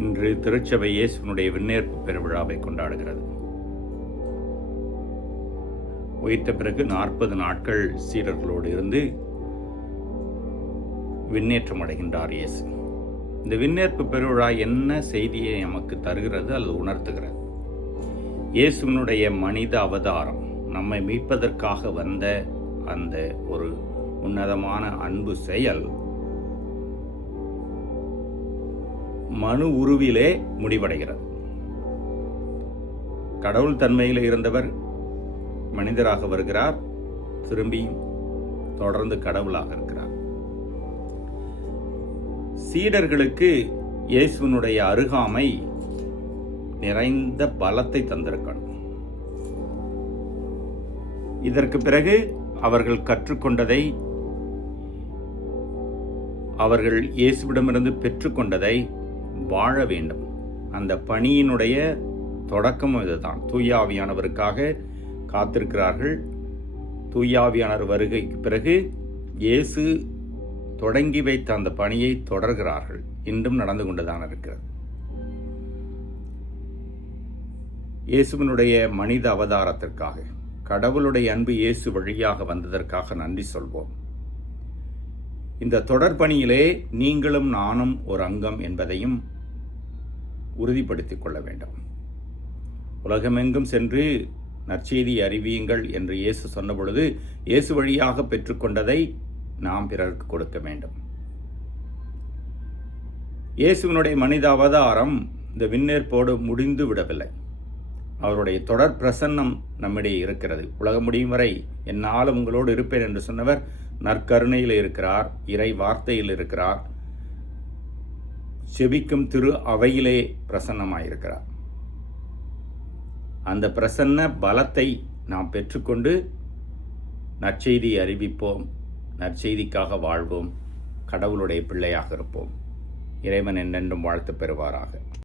இன்று திருச்சபை இயேசுவினுடைய விண்ணேற்பு பெருவிழாவை கொண்டாடுகிறது. உயிர்த்த பிறகு 40 நாட்கள் சீடர்களோடு இருந்து விண்ணேற்றம் அடைகின்றார் இயேசு. இந்த விண்ணேற்பு பெருவிழா என்ன செய்தியை நமக்கு தருகிறது அல்லது உணர்த்துகிறது? இயேசுவினுடைய மனித அவதாரம், நம்மை மீட்பதற்காக வந்த அந்த ஒரு உன்னதமான அன்பு செயல் மனு உருவிலே முடிவடைகிறது. கடவுள் தன்மையில் இருந்தவர் மனிதராக வருகிறார், திரும்பி தொடர்ந்து கடவுளாக இருக்கிறார். சீடர்களுக்கு இயேசுவினுடைய அருகாமை நிறைந்த பலத்தை தந்திருக்கணும். இதற்கு பிறகு அவர்கள் கற்றுக்கொண்டதை, அவர்கள் இயேசுவிடமிருந்து பெற்றுக்கொண்டதை வாழ வேண்டும். அந்த பணியினுடைய தொடக்கமும் இதுதான். தூயாவியானவருக்காக காத்திருக்கிறார்கள். தூயாவியானவர் வருகைக்கு பிறகு இயேசு தொடங்கி வைத்த அந்த பணியை தொடர்கிறார்கள். இன்றும் நடந்து கொண்டுதான் இருக்கிறது. இயேசுவினுடைய மனித அவதாரத்திற்காக, கடவுளுடைய அன்பு இயேசு வழியாக வந்ததற்காக நன்றி சொல்வோம். இந்த தொடர்பணியிலே நீங்களும் நானும் ஒரு அங்கம் என்பதையும் உறுதிப்படுத்திக் கொள்ள வேண்டும். உலகமெங்கும் சென்று நற்செய்தி அறிவியுங்கள் என்று இயேசு சொன்ன பொழுது, இயேசு வழியாக பெற்றுக்கொண்டதை நாம் பிறருக்கு கொடுக்க வேண்டும். இயேசுவினுடைய மனித அவதாரம் இந்த விண்ணேற்போடு முடிந்து விடவில்லை. அவருடைய தொடர் பிரசன்னம் நம்மிடையே இருக்கிறது. உலகம் முடியும் வரை என்னாலும் உங்களோடு இருப்பேன் என்று சொன்னவர் நற்கருணையில் இருக்கிறார், இறை வார்த்தையில் இருக்கிறார், செபிக்கும் திரு அவையிலே பிரசன்னமாயிருக்கிறார். அந்த பிரசன்ன பலத்தை நாம் பெற்றுக்கொண்டு நற்செய்தி அறிவிப்போம், நற்செய்திக்காக வாழ்வோம், கடவுளுடைய பிள்ளையாக இருப்போம். இறைவன் என்றென்றும் வாழ்த்து பெறுவாராக.